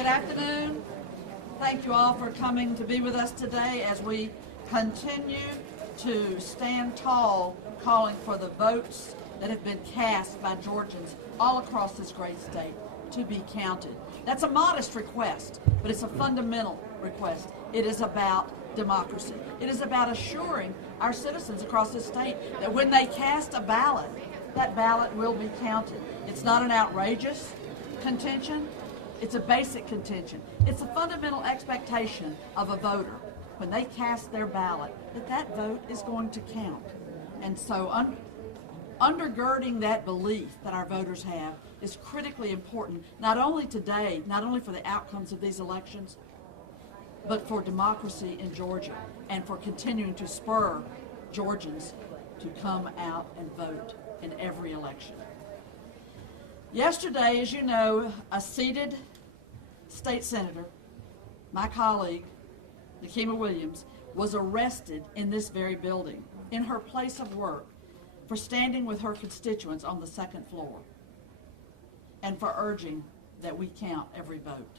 Good afternoon. Thank you all for coming to be with us today as we continue to stand tall calling for the votes that have been cast by Georgians all across this great state to be counted. That's a modest request, but it's a fundamental request. It is about democracy. It is about assuring our citizens across this state that when they cast a ballot, that ballot will be counted. It's not an outrageous contention. It's a basic contention. It's a fundamental expectation of a voter when they cast their ballot that that vote is going to count. And so undergirding that belief that our voters have is critically important, not only today, not only for the outcomes of these elections, but for democracy in Georgia and for continuing to spur Georgians to come out and vote in every election. Yesterday, as you know, a seated state senator, my colleague, Nikema Williams, was arrested in this very building, in her place of work, for standing with her constituents on the second floor and for urging that we count every vote.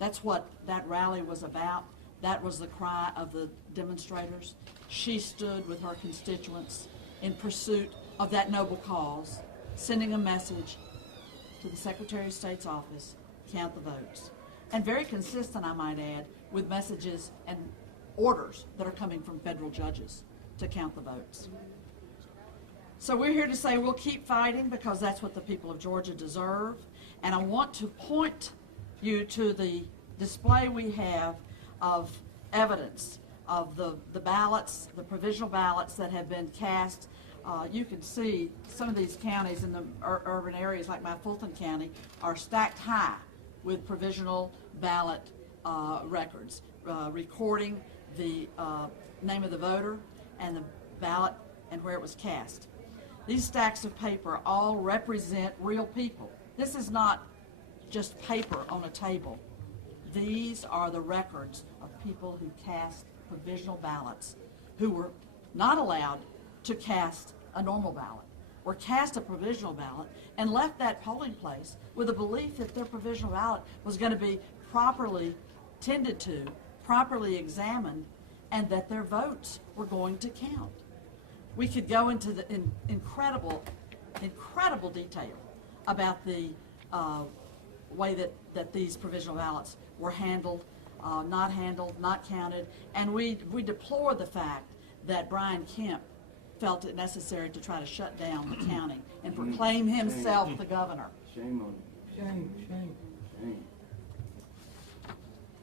That's what that rally was about. That was the cry of the demonstrators. She stood with her constituents in pursuit of that noble cause, sending a message to the Secretary of State's office, count the votes. And very consistent, I might add, with messages and orders that are coming from federal judges to count the votes. So we're here to say we'll keep fighting because that's what the people of Georgia deserve. And I want to point you to the display we have of evidence of the ballots, the provisional ballots that have been cast. You can see some of these counties in the urban areas like my Fulton County are stacked high with provisional ballot records, recording the name of the voter and the ballot and where it was cast. These stacks of paper all represent real people. This is not just paper on a table. These are the records of people who cast provisional ballots, who were not allowed to cast a normal ballot, or cast a provisional ballot, and left that polling place with a belief that their provisional ballot was going to be properly tended to, properly examined, and that their votes were going to count. We could go into the incredible detail about the way that these provisional ballots were handled, not counted, and we deplore the fact that Brian Kemp felt it necessary to try to shut down the counting and proclaim himself the governor. Shame on you. Shame.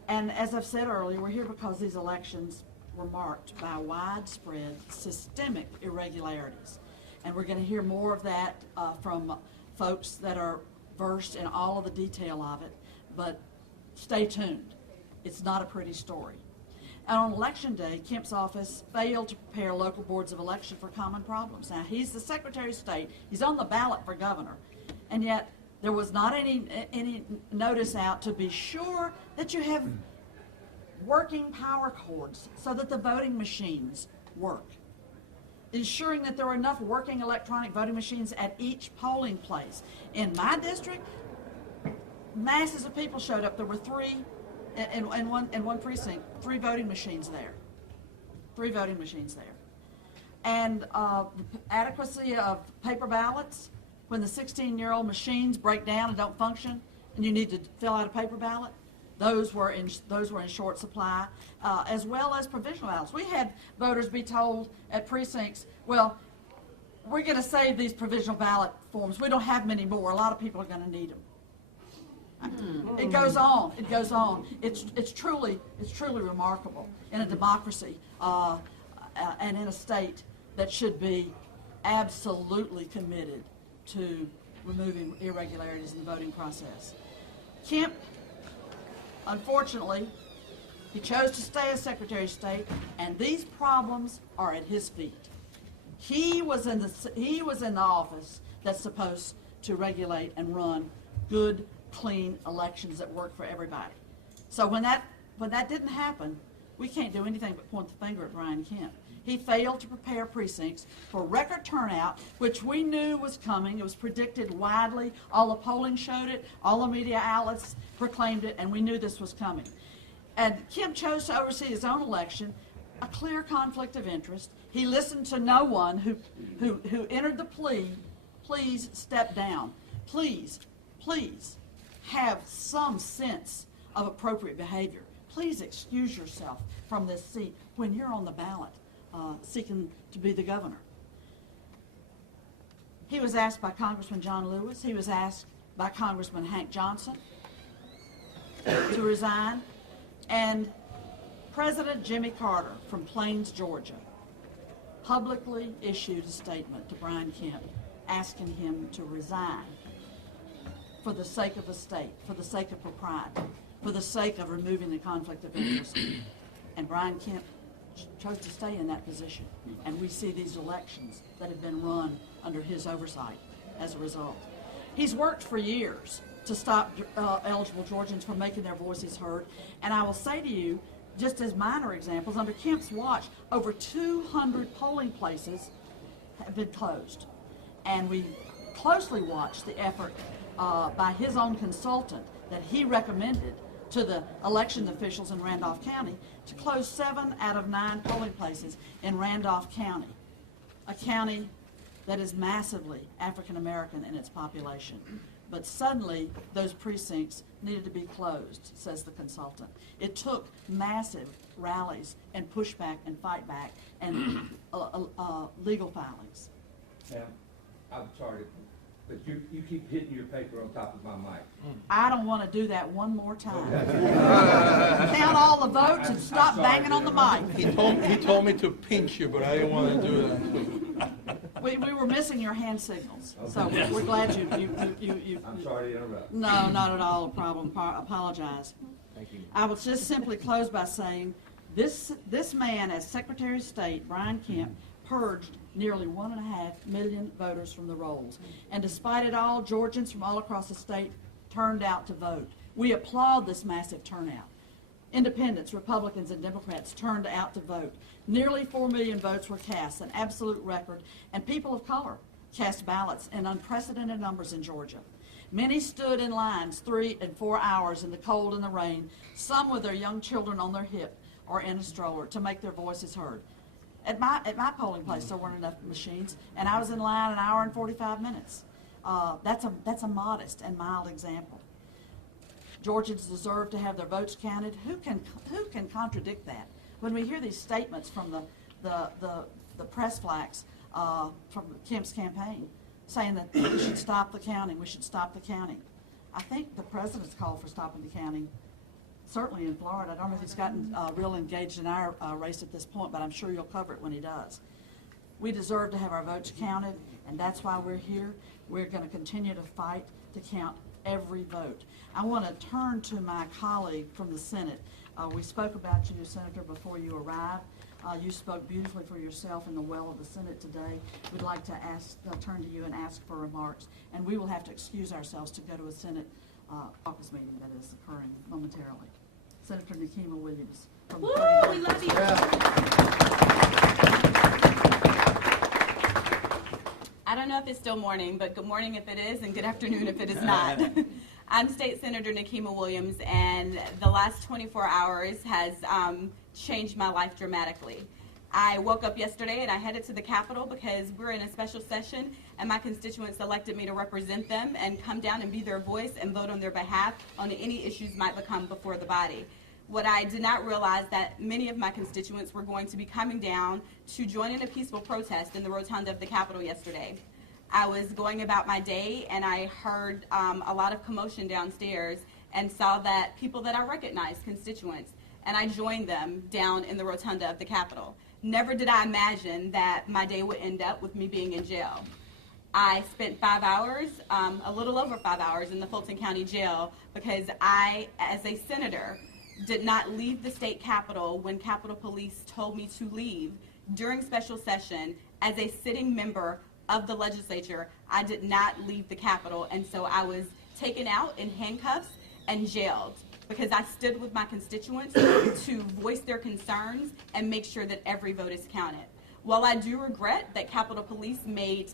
And as I've said earlier, we're here because these elections were marked by widespread systemic irregularities. And we're going to hear more of that from folks that are versed in all of the detail of it, but stay tuned. It's not a pretty story. And on Election Day, Kemp's office failed to prepare local boards of election for common problems. Now, he's the Secretary of State. He's on the ballot for governor. And yet, there was not any notice out to be sure that you have working power cords so that the voting machines work. Ensuring that there are enough working electronic voting machines at each polling place. In my district, masses of people showed up. There were in one precinct, 3 voting machines there. 3 voting machines there. And the adequacy of paper ballots, when the 16-year-old machines break down and don't function, and you need to fill out a paper ballot, those were in short supply, as well as provisional ballots. We had voters be told at precincts, well, we're going to save these provisional ballot forms. We don't have many more. A lot of people are going to need them. It goes on. It goes on. It's truly remarkable in a democracy and in a state that should be absolutely committed to removing irregularities in the voting process. Kemp, unfortunately, he chose to stay as Secretary of State, and these problems are at his feet. He was in the office that's supposed to regulate and run good, clean elections that work for everybody. So when that didn't happen, we can't do anything but point the finger at Brian Kemp. He failed to prepare precincts for record turnout, which we knew was coming. It was predicted widely. All the polling showed it. All the media outlets proclaimed it, and we knew this was coming. And Kemp chose to oversee his own election, a clear conflict of interest. He listened to no one who entered the plea, please step down. Please have some sense of appropriate behavior. Please excuse yourself from this seat when you're on the ballot seeking to be the governor. He was asked by Congressman John Lewis. He was asked by Congressman Hank Johnson to resign. And President Jimmy Carter from Plains, Georgia, publicly issued a statement to Brian Kemp asking him to resign for the sake of the state, for the sake of propriety, for the sake of removing the conflict of interest. And Brian Kemp chose to stay in that position. And we see these elections that have been run under his oversight as a result. He's worked for years to stop eligible Georgians from making their voices heard. And I will say to you, just as minor examples, under Kemp's watch, over 200 polling places have been closed. And we closely watched the effort by his own consultant that he recommended to the election officials in Randolph County to close 7 out of 9 polling places in Randolph County, a county that is massively African American in its population. But suddenly, those precincts needed to be closed, says the consultant. It took massive rallies and pushback and fight back and legal filings. Now, I'm sorry, but you keep hitting your paper on top of my mic. I don't want to do that one more time. Count all the votes and stop banging on the mic. He told me to pinch you, but I didn't want to do that. We were missing your hand signals, so we're glad you. I'm sorry to interrupt. No, not at all a problem. Apologize. Thank you. I will just simply close by saying this man, as Secretary of State, Brian Kemp, purged nearly 1.5 million voters from the rolls. And despite it all, Georgians from all across the state turned out to vote. We applaud this massive turnout. Independents, Republicans, and Democrats turned out to vote. Nearly 4 million votes were cast, an absolute record, and people of color cast ballots in unprecedented numbers in Georgia. Many stood in lines 3 and 4 hours in the cold and the rain, some with their young children on their hip or in a stroller to make their voices heard. At my polling place, there weren't enough machines, and I was in line 1 hour and 45 minutes. That's a modest and mild example. Georgians deserve to have their votes counted. Who can contradict that? When we hear these statements from the press flags from Kemp's campaign saying that we should stop the counting, we should stop the counting. I think the president's called for stopping the counting, certainly in Florida. I don't know if he's gotten real engaged in our race at this point, but I'm sure you'll cover it when he does. We deserve to have our votes counted, and that's why we're here. We're going to continue to fight to count every vote. I want to turn to my colleague from the Senate. We spoke about you, Senator, before you arrived. You spoke beautifully for yourself in the well of the Senate today. We'd like to turn to you and ask for remarks, and we will have to excuse ourselves to go to a Senate caucus meeting that is occurring momentarily. Senator Nikema Williams from Woo, we love you. I don't know if it's still morning, but good morning if it is, and good afternoon if it is not. I'm State Senator Nikema Williams, and the last 24 hours has changed my life dramatically. I woke up yesterday and I headed to the Capitol because we're in a special session, and my constituents elected me to represent them and come down and be their voice and vote on their behalf on any issues might become before the body. What I did not realize that many of my constituents were going to be coming down to join in a peaceful protest in the rotunda of the Capitol yesterday. I was going about my day and I heard a lot of commotion downstairs and saw that people that I recognized, constituents, and I joined them down in the rotunda of the Capitol. Never did I imagine that my day would end up with me being in jail. I spent 5 hours, a little over 5 hours in the Fulton County Jail because I, as a senator, did not leave the state capitol when Capitol Police told me to leave during special session. As a sitting member of the legislature, I did not leave the Capitol, and so I was taken out in handcuffs and jailed because I stood with my constituents to voice their concerns and make sure that every vote is counted. While I do regret that Capitol Police made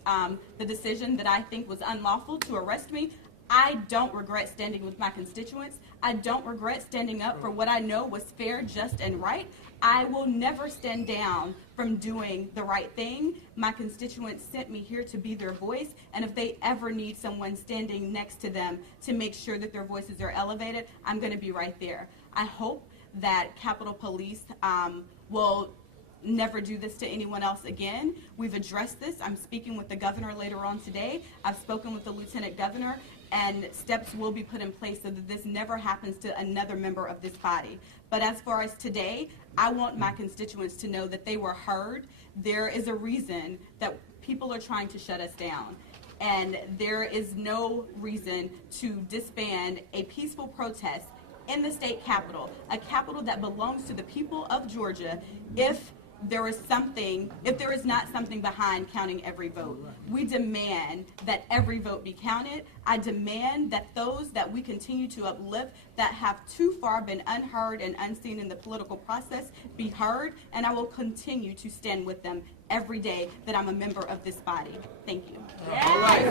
the decision that I think was unlawful to arrest me, I don't regret standing with my constituents. I don't regret standing up for what I know was fair, just, and right. I will never stand down from doing the right thing. My constituents sent me here to be their voice, and if they ever need someone standing next to them to make sure that their voices are elevated, I'm going to be right there. I hope that Capitol Police will never do this to anyone else again. We've addressed this. I'm speaking with the governor later on today. I've spoken with the lieutenant governor, and steps will be put in place so that this never happens to another member of this body. But as far as today, I want my constituents to know that they were heard. There is a reason that people are trying to shut us down. And there is no reason to disband a peaceful protest in the state capitol, a capitol that belongs to the people of Georgia, if there is not something behind counting every vote. We demand that every vote be counted. I demand that those that we continue to uplift that have too far been unheard and unseen in the political process be heard, and I will continue to stand with them every day that I'm a member of this body. Thank you. All right.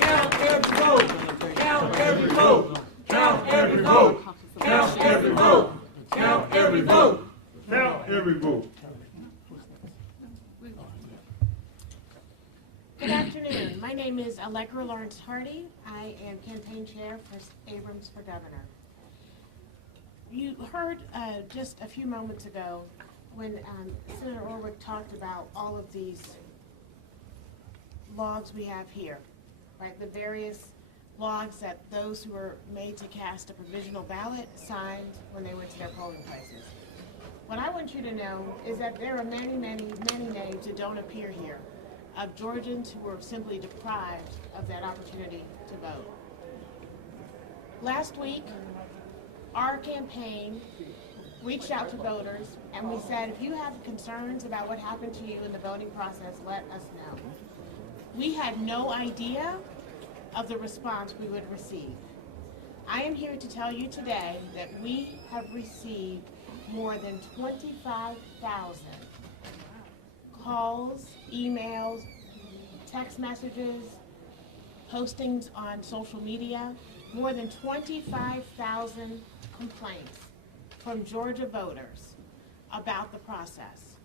Count every vote. Count every vote. Count every vote. Count every vote. Count every vote. Count every vote. Good afternoon. My name is Allegra Lawrence Hardy. I am campaign chair for Abrams for governor. You heard just a few moments ago when Senator Orwick talked about all of these logs we have here, right? The various logs that those who were made to cast a provisional ballot signed when they went to their polling places. What I want you to know is that there are many, many, many names that don't appear here of Georgians who were simply deprived of that opportunity to vote. Last week, our campaign reached out to voters and we said, if you have concerns about what happened to you in the voting process, let us know. We had no idea of the response we would receive. I am here to tell you today that we have received more than 25,000 calls, emails, text messages, postings on social media, more than 25,000 complaints from Georgia voters about the process.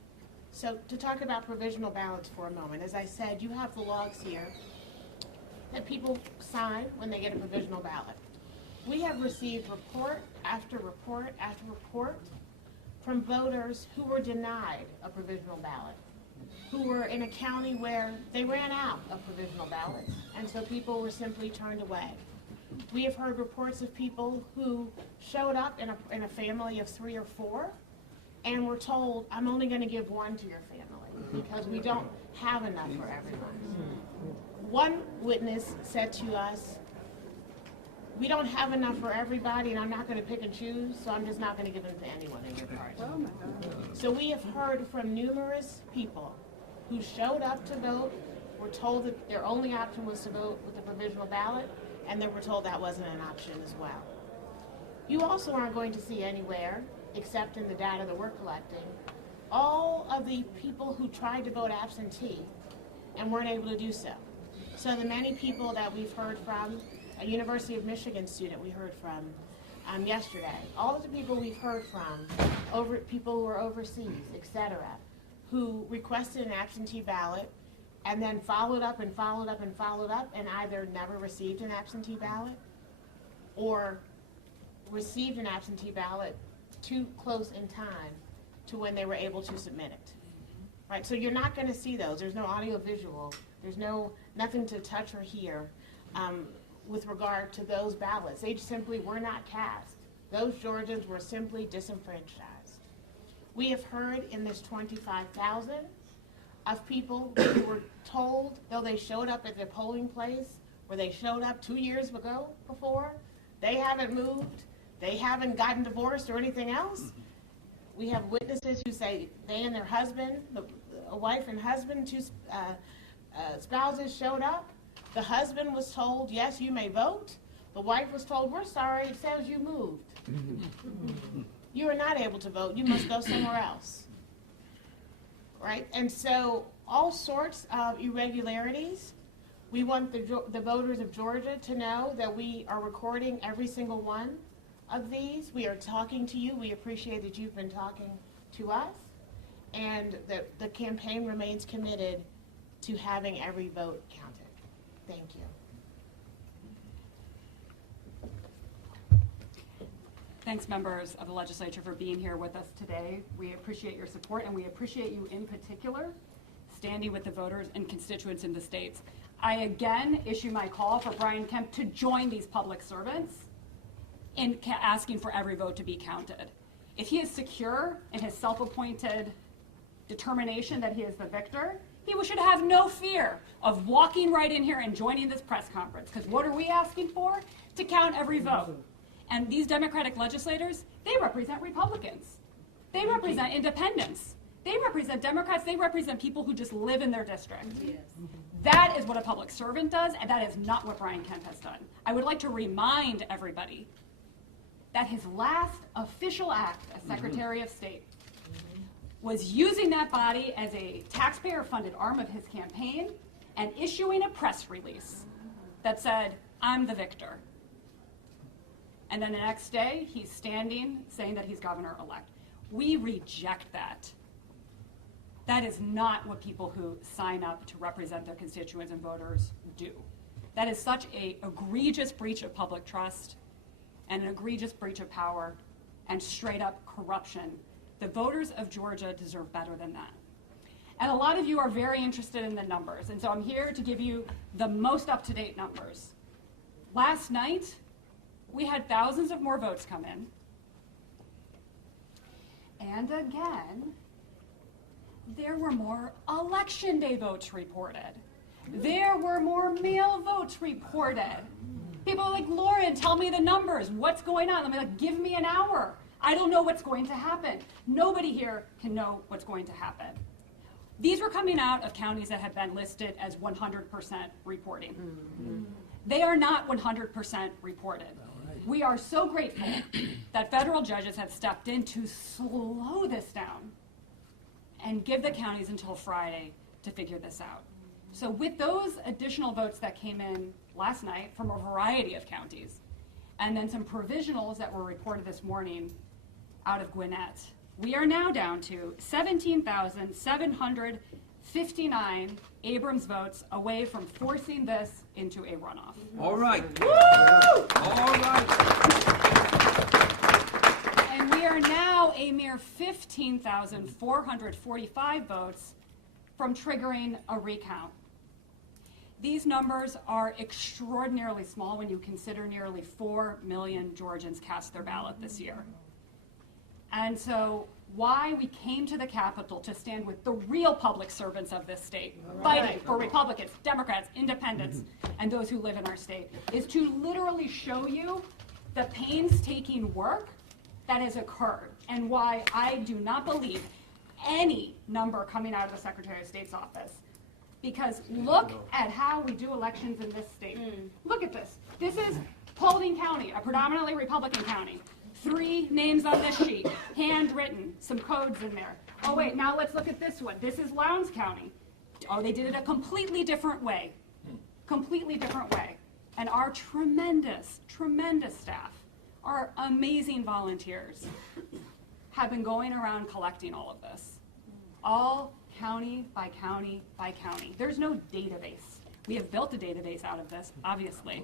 So to talk about provisional ballots for a moment, as I said, you have the logs here that people sign when they get a provisional ballot. We have received report after report after report from voters who were denied a provisional ballot, who were in a county where they ran out of provisional ballots, and so people were simply turned away. We have heard reports of people who showed up in a family of 3 or 4 and were told, I'm only going to give one to your family because we don't have enough for everyone. One witness said to us, we don't have enough for everybody and I'm not going to pick and choose, so I'm just not going to give them to anyone in your party. Oh my God. So we have heard from numerous people who showed up to vote, were told that their only option was to vote with the provisional ballot, and then were told that wasn't an option as well. You also aren't going to see anywhere, except in the data that we're collecting, all of the people who tried to vote absentee and weren't able to do so. So the many people that we've heard from, a University of Michigan student we heard from yesterday, all of the people we've heard from, people who are overseas, etc., who requested an absentee ballot and then followed up and followed up and followed up and either never received an absentee ballot or received an absentee ballot too close in time to when they were able to submit it. Right, so you're not going to see those. There's no audio visual. There's nothing to touch or hear with regard to those ballots. They simply were not cast. Those Georgians were simply disenfranchised. We have heard in this 25,000 of people who were told, though they showed up at their polling place where they showed up 2 years ago before, they haven't moved, they haven't gotten divorced or anything else. We have witnesses who say they and their husband, a wife and husband, 2 spouses showed up. The husband was told, yes, you may vote. The wife was told, we're sorry, it says you moved. you are not able to vote. You must go somewhere else. Right? And so all sorts of irregularities. We want the voters of Georgia to know that we are recording every single one of these. We are talking to you. We appreciate that you've been talking to us. And the campaign remains committed to having every vote counted. Thank you. Thanks, members of the legislature, for being here with us today. We appreciate your support, and we appreciate you in particular standing with the voters and constituents in the states. I again issue my call for Brian Kemp to join these public servants in asking for every vote to be counted. If he is secure in his self-appointed determination that he is the victor, he should have no fear of walking right in here and joining this press conference. Because what are we asking for? To count every vote. And these Democratic legislators, they represent Republicans. They represent independents. They represent Democrats. They represent people who just live in their district. Yes. That is what a public servant does, and that is not what Brian Kemp has done. I would like to remind everybody that his last official act as Secretary of State was using that body as a taxpayer-funded arm of his campaign and issuing a press release that said, "I'm the victor." And then the next day, he's standing saying that he's governor-elect. We reject that. That is not what people who sign up to represent their constituents and voters do. That is such an egregious breach of public trust and an egregious breach of power and straight-up corruption. The voters of Georgia deserve better than that. And a lot of you are very interested in the numbers, and so I'm here to give you the most up-to-date numbers. Last night, we had thousands of more votes come in. And again, there were more election day votes reported. There were more mail votes reported. People are like, "Lauren, tell me the numbers. What's going on?" I'm like, "Give me an hour. I don't know what's going to happen." Nobody here can know what's going to happen. These were coming out of counties that had been listed as 100% reporting. They are not 100% reported. We are so grateful that federal judges have stepped in to slow this down and give the counties until Friday to figure this out. So with those additional votes that came in last night from a variety of counties, and then some provisionals that were reported this morning out of Gwinnett, we are now down to 17,759 Abrams votes away from forcing this into a runoff. All right. Woo! All right. And we are now a mere 15,445 votes from triggering a recount. These numbers are extraordinarily small when you consider nearly 4 million Georgians cast their ballot this year. And so why we came to the Capitol to stand with the real public servants of this state, fighting for Republicans, Democrats, independents, and those who live in our state, is to literally show you the painstaking work that has occurred and why I do not believe any number coming out of the Secretary of State's office. Because look at how we do elections in this state. Look at this. This is Paulding County, a predominantly Republican county. 3 names on this sheet, handwritten, some codes in there. Oh wait, now let's look at this one. This is Lowndes County. Oh, they did it a completely different way. Completely different way. And our tremendous, tremendous staff, our amazing volunteers, have been going around collecting all of this. All county by county by county. There's no database. We have built a database out of this, obviously.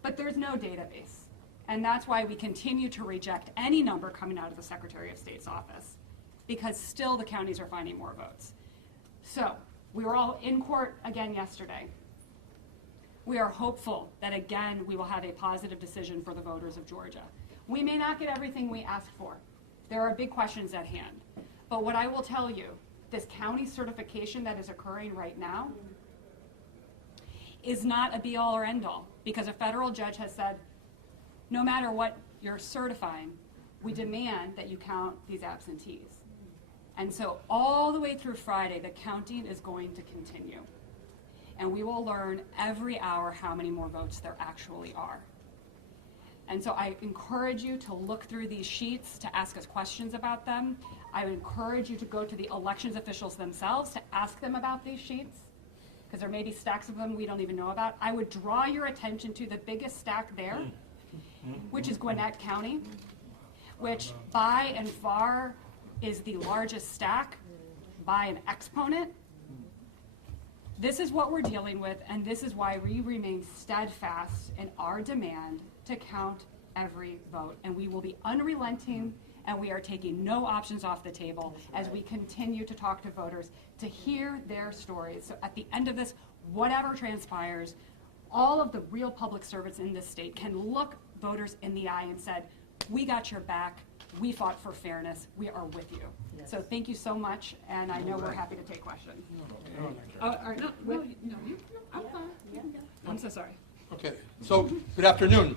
But there's no database. And that's why we continue to reject any number coming out of the Secretary of State's office, because still the counties are finding more votes. So we were all in court again yesterday. We are hopeful that again we will have a positive decision for the voters of Georgia. We may not get everything we asked for. There are big questions at hand. But what I will tell you, this county certification that is occurring right now is not a be-all or end-all, because a federal judge has said, no matter what you're certifying, we demand that you count these absentees. And so all the way through Friday, the counting is going to continue. And we will learn every hour how many more votes there actually are. And so I encourage you to look through these sheets, to ask us questions about them. I would encourage you to go to the elections officials themselves to ask them about these sheets, because there may be stacks of them we don't even know about. I would draw your attention to the biggest stack there, which is Gwinnett County, which by and far is the largest stack by an exponent. This is what we're dealing with, and this is why we remain steadfast in our demand to count every vote. And we will be unrelenting, and we are taking no options off the table as we continue to talk to voters to hear their stories. So at the end of this, whatever transpires, all of the real public servants in this state can look voters in the eye and said, we got your back, we fought for fairness, we are with you. Yes. So thank you so much, and I know we're happy to take questions. Oh, all right, I'm fine. I'm so sorry. Okay, so good afternoon.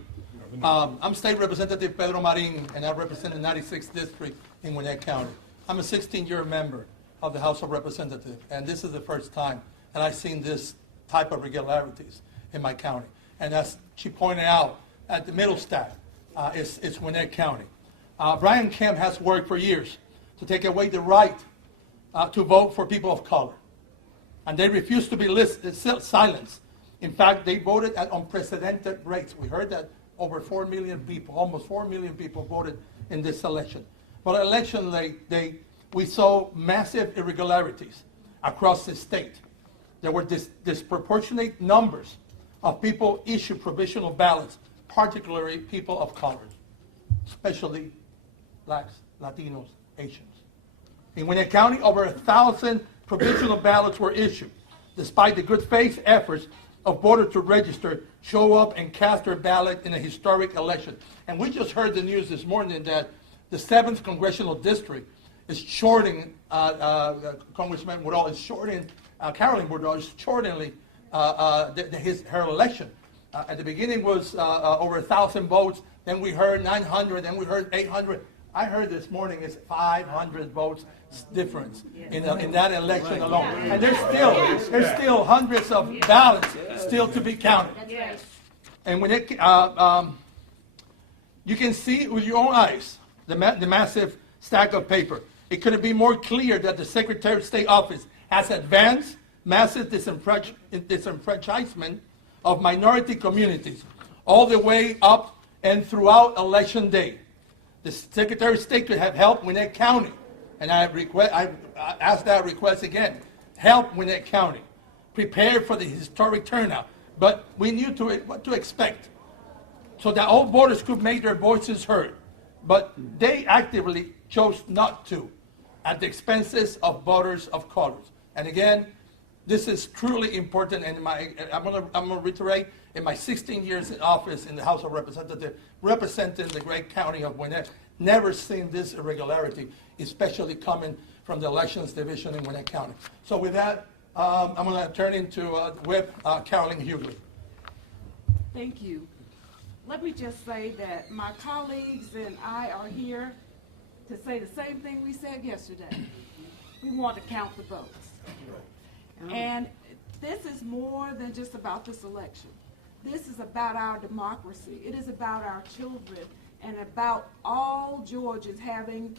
I'm State Representative Pedro Marin, and I represent the 96th District in Gwinnett County. I'm a 16-year member of the House of Representatives, and this is the first time that I've seen this type of irregularities in my county. And as she pointed out, at the middle stack, it's Gwinnett County. Brian Kemp has worked for years to take away the right to vote for people of color. And they refused to be silenced. In fact, they voted at unprecedented rates. We heard that over 4 million people, almost 4 million people voted in this election. But election day, we saw massive irregularities across the state. There were disproportionate numbers of people issued provisional ballots, particularly people of color, especially blacks, Latinos, Asians. In Gwinnett County, over 1,000 provisional ballots were issued, despite the good faith efforts of voters to register, show up, and cast their ballot in a historic election. And we just heard the news this morning that the 7th Congressional District is shorting, Congressman Woodall is shorting, Carolyn Woodall is shorting her election. At the beginning was over 1,000 votes, then we heard 900, then we heard 800. I heard this morning it's 500 votes difference in that election alone. And there's still hundreds of ballots still to be counted. And when you can see with your own eyes the massive stack of paper. It couldn't be more clear that the Secretary of State office has advanced massive disenfranchisement of minority communities all the way up and throughout Election Day. The Secretary of State could have helped Gwinnett County, and I ask that request again, help Gwinnett County prepare for the historic turnout. But we knew what to expect, so that all voters could make their voices heard. But they actively chose not to, at the expenses of voters of colors. And again, this is truly important, and I'm gonna reiterate, in my 16 years in office in the House of Representatives, representing the great county of Gwinnett, never seen this irregularity, especially coming from the Elections Division in Gwinnett County. So with that, I'm gonna turn into Whip Carolyn Hughley. Thank you. Let me just say that my colleagues and I are here to say the same thing we said yesterday. We want to count the votes. And this is more than just about this election. This is about our democracy. It is about our children and about all Georgians having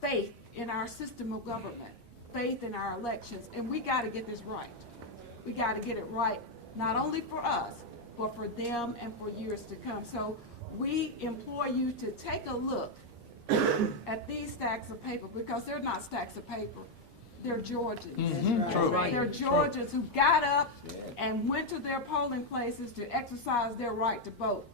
faith in our system of government, faith in our elections, and we got to get this right. We got to get it right, not only for us, but for them and for years to come. So we implore you to take a look at these stacks of paper, because they're not stacks of paper. They're Georgians. Right. They're Georgians who got up and went to their polling places to exercise their right to vote.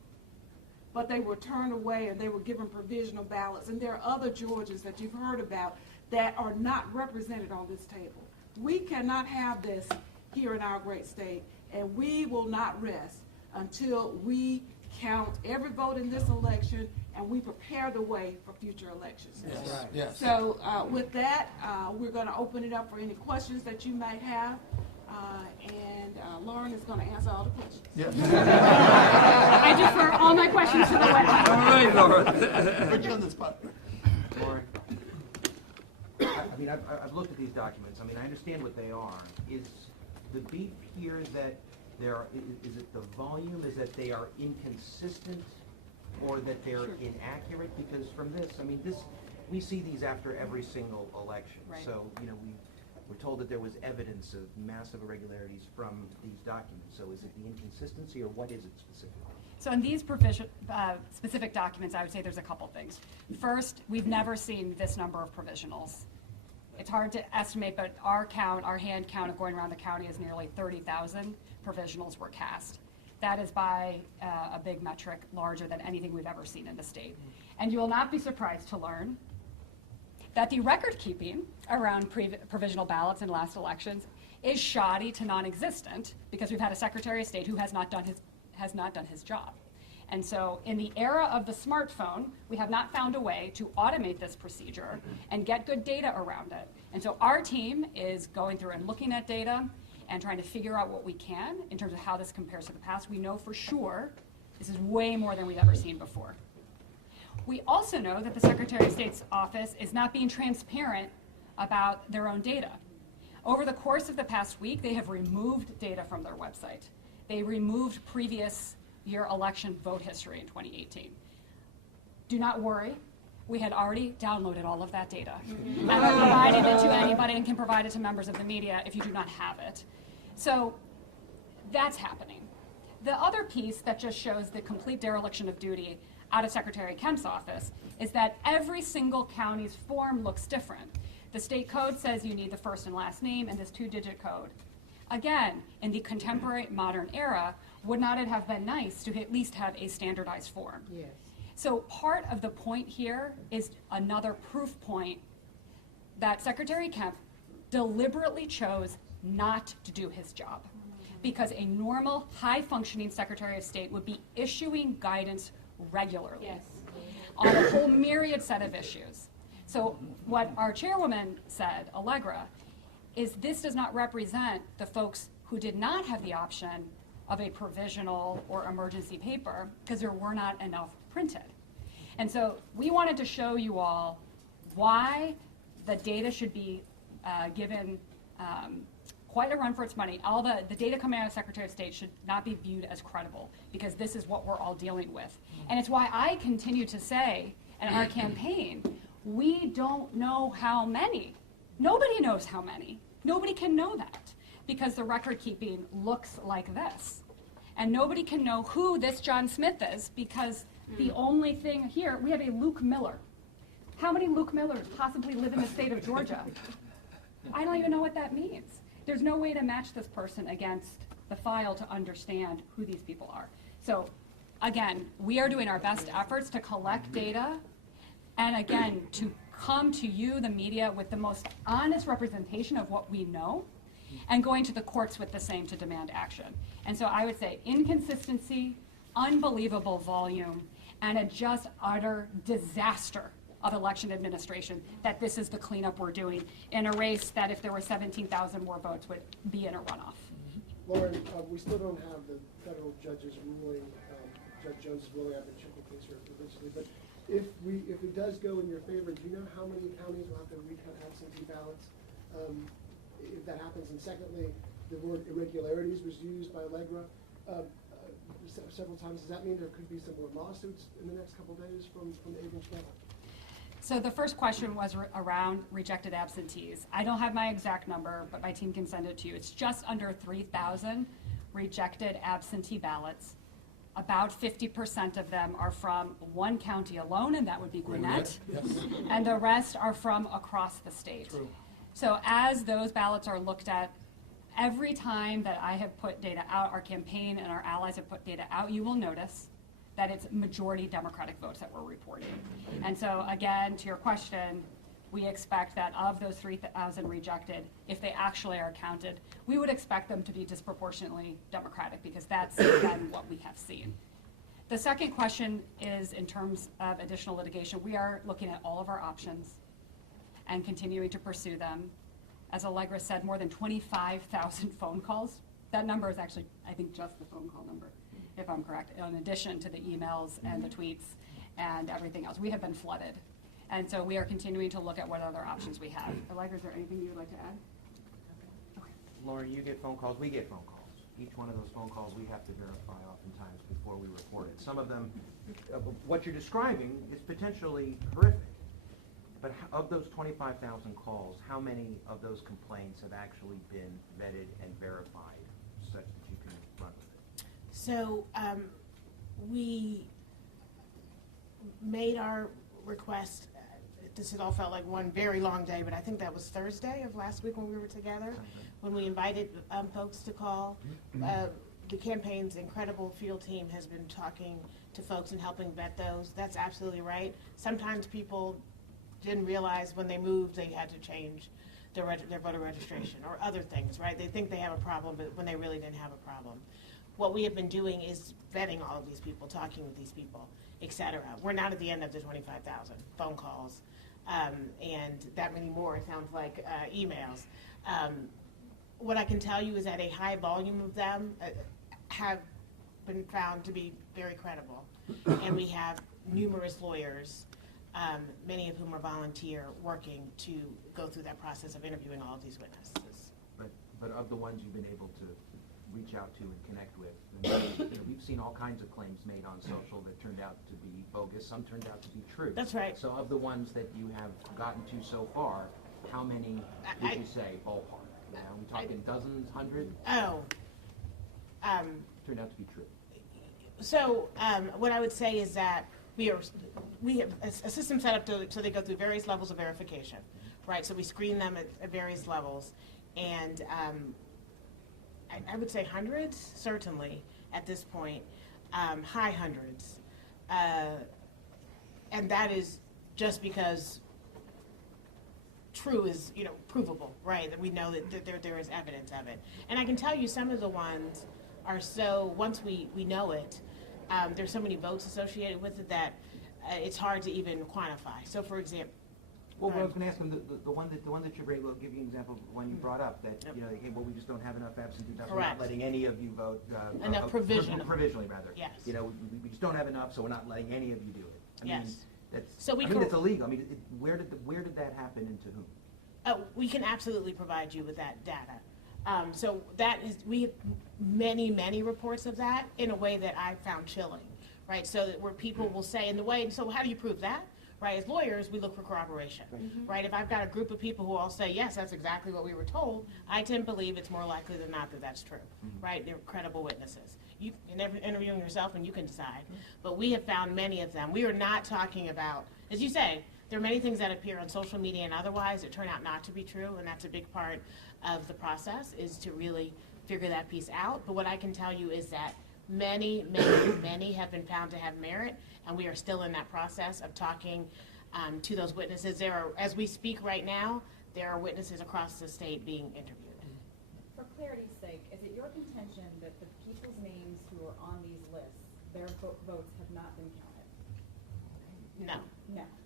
But they were turned away and they were given provisional ballots. And there are other Georgians that you've heard about that are not represented on this table. We cannot have this here in our great state, and we will not rest until we count every vote in this election and we prepare the way for future elections. Yes. Right. Yes. So with that, we're going to open it up for any questions that you might have, and Lauren is going to answer all the questions. Yes. I defer all my questions to the witness. All right, Laura. Put you on the spot. Lauren, I mean, I've looked at these documents. I mean, I understand what they are. Is the beef here that is it the volume? Is that they are inconsistent or that they're inaccurate? Because from this, I mean, we see these after every single election. Right. So, we're told that there was evidence of massive irregularities from these documents. So is it the inconsistency, or what is it specifically? So in these specific documents, I would say there's a couple things. First, we've never seen this number of provisionals. It's hard to estimate, but our hand count of going around the county is nearly 30,000 provisionals were cast. That is by a big metric, larger than anything we've ever seen in the state. And you will not be surprised to learn that the record keeping around provisional ballots in last elections is shoddy to non-existent, because we've had a Secretary of State who has not done his job. And so in the era of the smartphone, we have not found a way to automate this procedure and get good data around it. And so our team is going through and looking at data and trying to figure out what we can in terms of how this compares to the past. We know for sure this is way more than we've ever seen before. We also know that the Secretary of State's office is not being transparent about their own data. Over the course of the past week, they have removed data from their website. They removed previous year election vote history in 2018. Do not worry. We had already downloaded all of that data and have provided it to anybody and can provide it to members of the media if you do not have it. So that's happening. The other piece that just shows the complete dereliction of duty out of Secretary Kemp's office is that every single county's form looks different. The state code says you need the first and last name and this 2-digit code. Again, in the contemporary modern era, would not it have been nice to at least have a standardized form? Yes. So part of the point here is another proof point that Secretary Kemp deliberately chose not to do his job, because a normal, high-functioning Secretary of State would be issuing guidance regularly on a whole myriad set of issues. So what our chairwoman said, Allegra, is this does not represent the folks who did not have the option of a provisional or emergency paper because there were not enough printed. And so we wanted to show you all why the data should be given quite a run for its money. All the data coming out of Secretary of State should not be viewed as credible, because this is what we're all dealing with. And it's why I continue to say in our campaign, we don't know how many. Nobody knows how many. Nobody can know that, because the record keeping looks like this. And nobody can know who this John Smith is, because the only thing here, we have a Luke Miller. How many Luke Millers possibly live in the state of Georgia? I don't even know what that means. There's no way to match this person against the file to understand who these people are. So again, we are doing our best efforts to collect data, and again, to come to you, the media, with the most honest representation of what we know, and going to the courts with the same to demand action. And so I would say inconsistency, unbelievable volume, and a just utter disaster of election administration, that this is the cleanup we're doing in a race that, if there were 17,000 more votes, would be in a runoff. Lauren, we still don't have the federal judge's ruling, Judge Jones's ruling. I've been checking things here provincially, but if it does go in your favor, do you know how many counties will have to recount absentee ballots if that happens? And secondly, the word irregularities was used by Allegra several times. Does that mean there could be some more lawsuits in the next couple of days from the Abrams panel? So the first question was around rejected absentees. I don't have my exact number, but my team can send it to you. It's just under 3,000 rejected absentee ballots. About 50% of them are from one county alone, and that would be Gwinnett. Yes. And the rest are from across the state. True. So as those ballots are looked at, every time that I have put data out, our campaign and our allies have put data out, you will notice that it's majority Democratic votes that we're reporting. And so again, to your question, we expect that of those 3,000 rejected, if they actually are counted, we would expect them to be disproportionately Democratic, because that's again what we have seen. The second question is in terms of additional litigation. We are looking at all of our options and continuing to pursue them. As Allegra said, more than 25,000 phone calls. That number is actually, I think, just the phone call number, if I'm correct, in addition to the emails and the tweets and everything else. We have been flooded. And so we are continuing to look at what other options we have. Allegra, is there anything you would like to add? Okay. Lauren, you get phone calls, we get phone calls. each one of those phone calls we have to verify oftentimes before we report it. Some of them, what you're describing is potentially horrific. But of those 25,000 calls, how many of those complaints have actually been vetted and verified such that you can run with it? So we made our request. This had all felt like one very long day, but I think that was Thursday of last week when we were together, when we invited folks to call. The campaign's incredible field team has been talking to folks and helping vet those. That's absolutely right. Sometimes people didn't realize when they moved they had to change their voter registration or other things, right? They think they have a problem, but when they really didn't have a problem. What we have been doing is vetting all of these people, talking with these people, et cetera. We're not at the end of the 25,000 phone calls, and that many more, it sounds like, emails. What I can tell you is that a high volume of them have been found to be very credible, and we have numerous lawyers, many of whom are volunteer, working to go through that process of interviewing all of these witnesses. But of the ones you've been able to reach out to and connect with, we've seen all kinds of claims made on social that turned out to be bogus. Some turned out to be true. That's right. So of the ones that you have gotten to so far, how many would you say ballpark? Are we talking dozens, hundreds? Turned out to be true. So what I would say is that we have a system set up so they go through various levels of verification, right? So we screen them at various levels, and I would say hundreds, certainly, at this point, high hundreds. And that is just because true is, provable, right? That we know that there is evidence of it. And I can tell you some of the ones are so, once we know it, there's so many votes associated with it that it's hard to even quantify. So for example, well, I was going to ask him, the one that you're able to give you an example of one you brought up, that, hey, well, we just don't have enough absentee ballots. We're not letting any of you vote. Enough provisionally. Provisionally, rather. Yes. We just don't have enough, so we're not letting any of you do it. I mean, that's illegal. I mean, where did that happen and to whom? We can absolutely provide you with that data. So that is, we have many reports of that in a way that I found chilling, right? So that where people will say in the way, so how do you prove that? Right, as lawyers, we look for corroboration, right? If I've got a group of people who all say, yes, that's exactly what we were told, I tend to believe it's more likely than not that that's true, right? They're credible witnesses. You can interviewing yourself and you can decide, but we have found many of them. We are not talking about, as you say, there are many things that appear on social media and otherwise that turn out not to be true, and that's a big part of the process, is to really figure that piece out. But what I can tell you is that many have been found to have merit, and we are still in that process of talking to those witnesses. There are, as we speak right now, there are witnesses across the state being interviewed. For clarity's sake, is it your contention that the people's names who are on these lists, their votes have not been counted? No.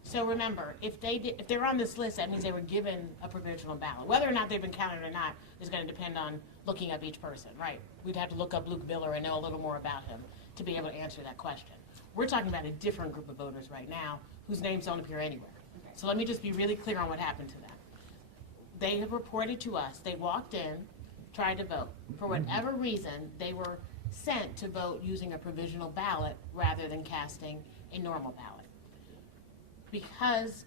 So remember, if they're on this list, that means they were given a provisional ballot. Whether or not they've been counted or not is going to depend on looking up each person, right? We'd have to look up Luke Miller and know a little more about him to be able to answer that question. We're talking about a different group of voters right now whose names don't appear anywhere. Okay. So let me just be really clear on what happened to them. They have reported to us, they walked in, tried to vote. For whatever reason, they were sent to vote using a provisional ballot rather than casting a normal ballot. Because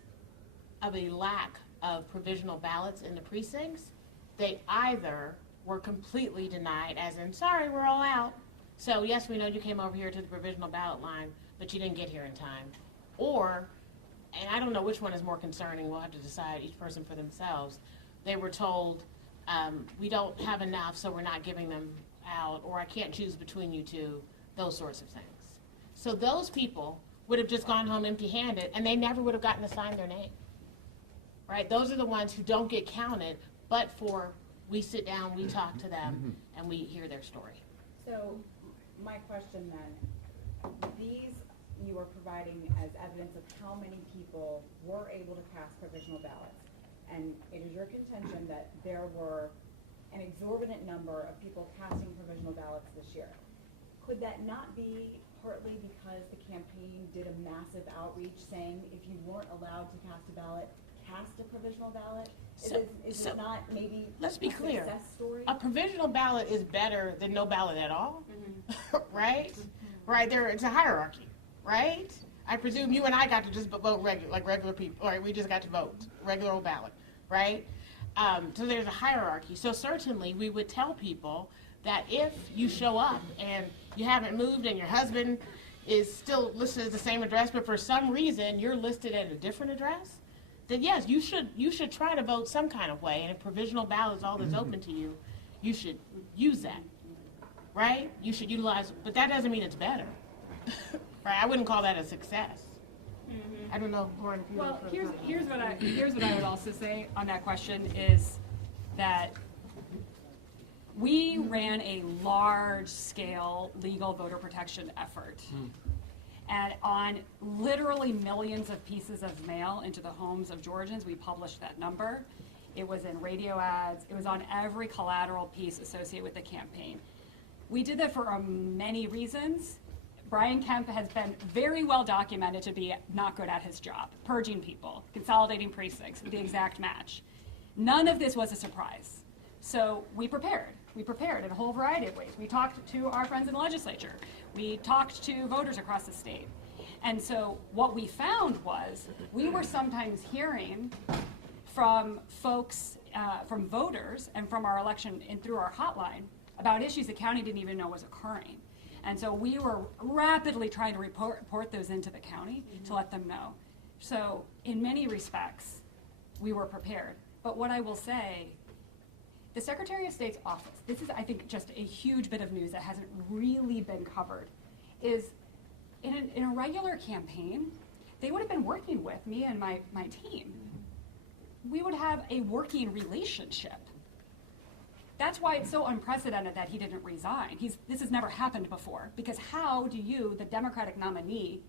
of a lack of provisional ballots in the precincts, they either were completely denied, as in, sorry, we're all out. So yes, we know you came over here to the provisional ballot line, but you didn't get here in time. Or, and I don't know which one is more concerning, we'll have to decide, each person for themselves, they were told, we don't have enough, so we're not giving them out, or I can't choose between you two, those sorts of things. So those people would have just gone home empty-handed, and they never would have gotten assigned their name, right? Those are the ones who don't get counted, but for, we sit down, we talk to them, and we hear their story. So, my question then, these you are providing as evidence of how many people were able to cast provisional ballots, and it is your contention that there were an exorbitant number of people casting provisional ballots this year. Could that not be partly because the campaign did a massive outreach saying if you weren't allowed to cast a ballot, cast a provisional ballot? Is So- it not maybe Let's be a clear. success story? A provisional ballot is better than no ballot at all, right? Right there, it's a hierarchy, right? I presume you and I got to just vote regular people, right? We just got to vote, regular old ballot, right? So there's a hierarchy. So certainly we would tell people that if you show up and you haven't moved and your husband is still listed as the same address, but for some reason you're listed at a different address, then yes, you should try to vote some kind of way. And if provisional ballot is all that's open to you, you should use that, right? You should utilize, but that doesn't mean it's better, right? I wouldn't call that a success. I don't know, Lauren, if you Well, want to here's what I would also say on that question is that we ran a large-scale legal voter protection effort. And on literally millions of pieces of mail into the homes of Georgians, we published that number. It was in radio ads. It was on every collateral piece associated with the campaign. We did that for many reasons. Brian Kemp has been very well documented to be not good at his job, purging people, consolidating precincts, the exact match. None of this was a surprise. So we prepared. We prepared in a whole variety of ways. We talked to our friends in the legislature. We talked to voters across the state. And so what we found was we were sometimes hearing from folks, from voters and from our election and through our hotline about issues the county didn't even know was occurring. And so we were rapidly trying to report those into the county to let them know. So in many respects, we were prepared. But what I will say, the Secretary of State's office, this is, I think, just a huge bit of news that hasn't really been covered, is in a regular campaign, they would have been working with me and my team. We would have a working relationship. That's why it's so unprecedented that he didn't resign. This has never happened before, because how do you, the Democratic nominee,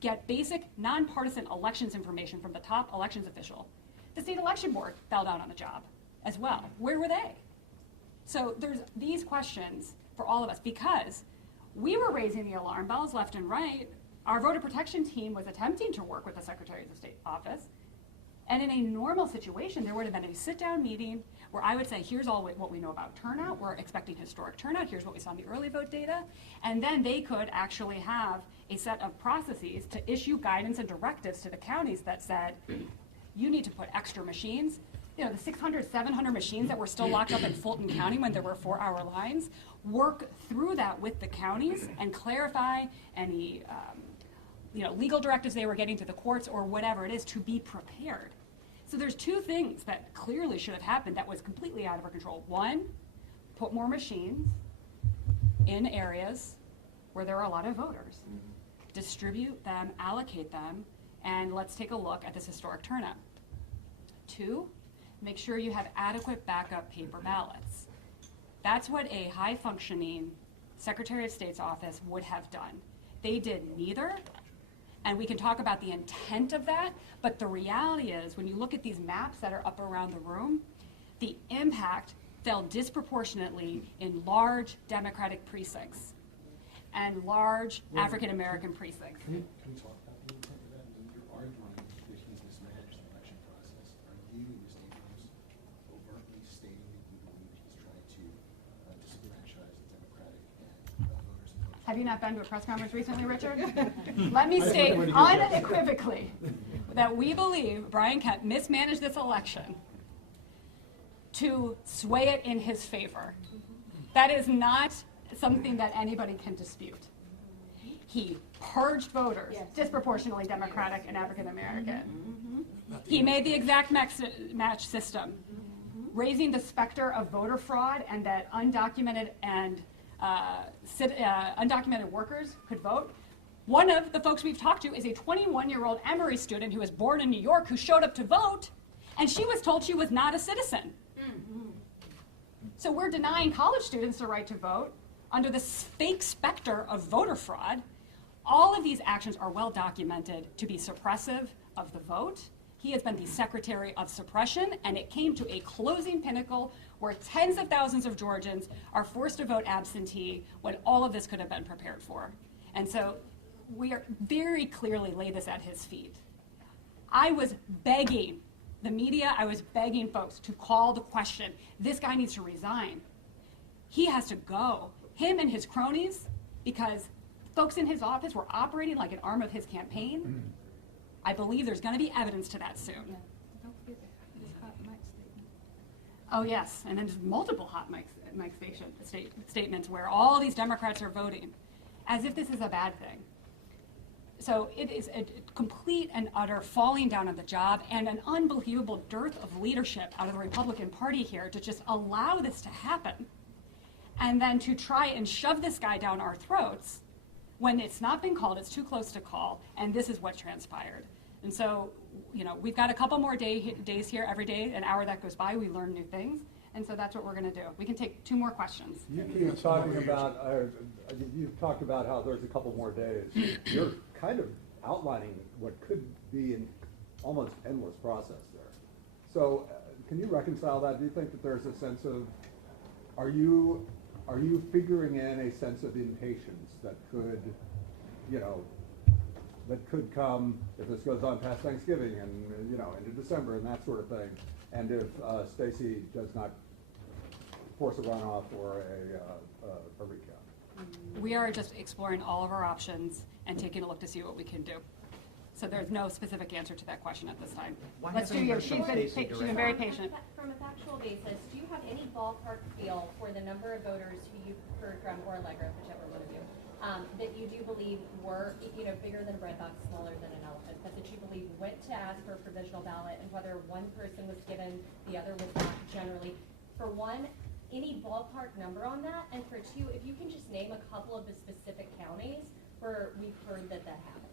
get basic nonpartisan elections information from the top elections official? The state election board fell down on the job as well. Where were they? So there's these questions for all of us, because we were raising the alarm bells left and right. Our voter protection team was attempting to work with the Secretary of State office. And in a normal situation, there would have been a sit-down meeting where I would say, here's all what we know about turnout. We're expecting historic turnout. Here's what we saw in the early vote data. And then they could actually have a set of processes to issue guidance and directives to the counties that said, you need to put extra machines. You know, the 600, 700 machines that were still locked up in Fulton County when there were 4-hour lines, work through that with the counties and clarify any legal directives they were getting to the courts or whatever it is to be prepared. So there's two things that clearly should have happened that was completely out of our control. One, put more machines in areas where there are a lot of voters. Distribute them, allocate them, and let's take a look at this historic turnout. Two, make sure you have adequate backup paper ballots. That's what a high-functioning Secretary of State's office would have done. They did neither. And we can talk about the intent of that, but the reality is, when you look at these maps that are up around the room, the impact fell disproportionately in large Democratic precincts and large African-American precincts. Can you talk about the intent of that? I mean, you're arguing that he's mismanaged the election process. Are you, in the Statehouse, overtly stating that you believe he's trying to disenfranchise the Democratic and voters and voters? Have you not been to a press conference recently, Richard? Let me state unequivocally that we believe Brian Kemp mismanaged this election to sway it in his favor. That is not something that anybody can dispute. He purged voters, disproportionately Democratic and African American. He made the exact match system, raising the specter of voter fraud and that undocumented and undocumented workers could vote. One of the folks we've talked to is a 21-year-old Emory student who was born in New York who showed up to vote, and she was told she was not a citizen. So we're denying college students the right to vote under this fake specter of voter fraud. All of these actions are well documented to be suppressive of the vote. He has been the Secretary of Suppression, and it came to a closing pinnacle where tens of thousands of Georgians are forced to vote absentee when all of this could have been prepared for. And so we are very clearly lay this at his feet. I was begging The media, I was begging folks to call the question, this guy needs to resign. He has to go. Him and his cronies, because folks in his office were operating like an arm of his campaign. I believe there's going to be evidence to that soon. Oh yes, and then there's multiple hot mic statements where all these Democrats are voting, as if this is a bad thing. So it is a complete and utter falling down of the job and an unbelievable dearth of leadership out of the Republican Party here to just allow this to happen. And then to try and shove this guy down our throats when it's not been called, it's too close to call, and this is what transpired. And so, you know, we've got a couple more days here. Every day, an hour that goes by, we learn new things. And so that's what we're going to do. We can take 2 more questions. You keep talking about, you've talked about how there's a couple more days. You're kind of outlining what could be an almost endless process there. So can you reconcile that? Do you think that there's a sense of, are you figuring in a sense of impatience that could, you know, that could come if this goes on past Thanksgiving and, you know, into December and that sort of thing, and if Stacey does not force a runoff or a recount? We are just exploring all of our options and taking a look to see what we can do. So there's no specific answer to that question at this time. Let's do your, she's been very patient. From a factual basis, do you have any ballpark feel for the number of voters who you've heard from, or Allegra, whichever one of you, that you do believe were, you know, bigger than a breadbox, smaller than an elephant, but that you believe went to ask for a provisional ballot, and whether one person was given, the other was not generally? For one, any ballpark number on that? And for 2, if you can just name a couple of the specific counties where we've heard that that happened.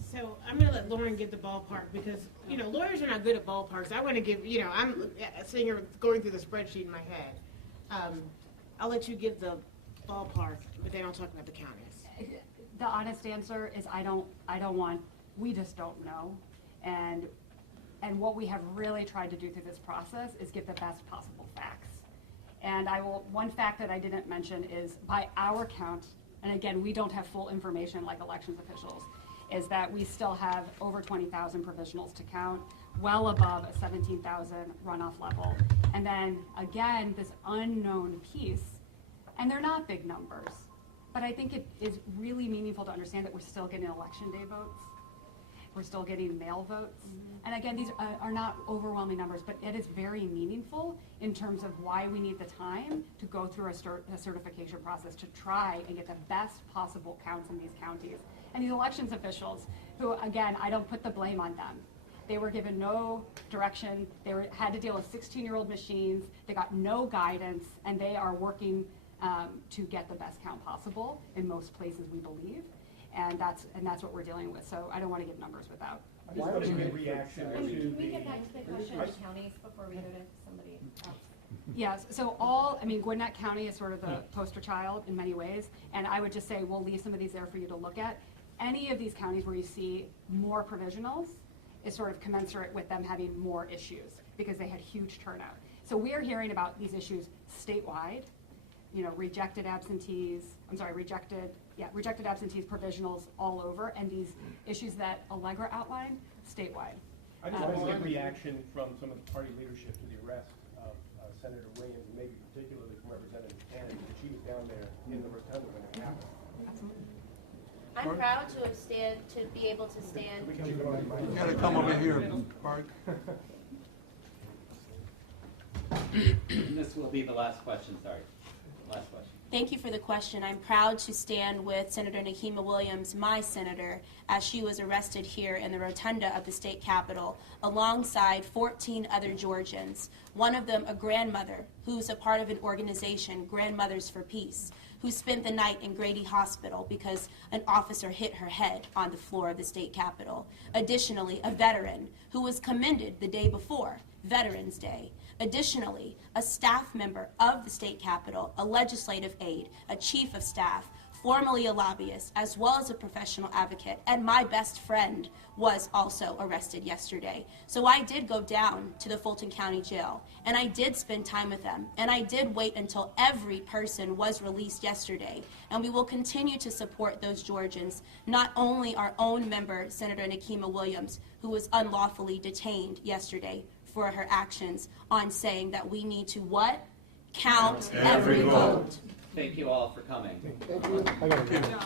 So I'm going to let Lauren give the ballpark because, you know, lawyers are not good at ballparks. I want to give, you know, I'm sitting here going through the spreadsheet in my head. I'll let you give the ballpark, but they don't talk about the counties. The honest answer is we just don't know. And what we have really tried to do through this process is give the best possible facts. And one fact that I didn't mention is by our count, and again, we don't have full information like elections officials, is that we still have over 20,000 provisionals to count, well above a 17,000 runoff level. And then again, this unknown piece, and they're not big numbers, but I think it is really meaningful to understand that we're still getting election day votes. We're still getting mail votes. And again, these are not overwhelming numbers, but it is very meaningful in terms of why we need the time to go through a certification process to try and get the best possible counts in these counties. And these elections officials, who again, I don't put the blame on them. They were given no direction. They had to deal with 16-year-old machines. They got no guidance, and they are working to get the best count possible in most places, we believe. And that's what we're dealing with. So I don't want to give numbers without. Can we get back to the question of counties before we go to somebody else? Yes, so Gwinnett County is sort of the poster child in many ways, and I would just say we'll leave some of these there for you to look at. Any of these counties where you see more provisionals is sort of commensurate with them having more issues because they had huge turnout. So we are hearing about these issues statewide, you know, rejected absentees, provisionals all over, and these issues that Allegra outlined statewide. I just want to get reaction from some of the party leadership to the arrest of Senator Williams, and maybe particularly from Representative Kennedy. She was down there in the rotunda when it happened. Absolutely. I'm proud to be able to stand. You gotta come over here, Park. This will be the last question, sorry. Last question. Thank you for the question. I'm proud to stand with Senator Nikema Williams, my senator, as she was arrested here in the rotunda of the state capitol alongside 14 other Georgians, one of them a grandmother who's a part of an organization, Grandmothers for Peace, who spent the night in Grady Hospital because an officer hit her head on the floor of the state capitol. Additionally, a veteran who was commended the day before, Veterans Day. Additionally, a staff member of the state capitol, a legislative aide, a chief of staff, formerly a lobbyist, as well as a professional advocate, and my best friend was also arrested yesterday. So I did go down to the Fulton County Jail, and I did spend time with them, and I did wait until every person was released yesterday. And we will continue to support those Georgians, not only our own member, Senator Nikema Williams, who was unlawfully detained yesterday for her actions on saying that we need to what? Count every vote. Thank you all for coming. Thank you.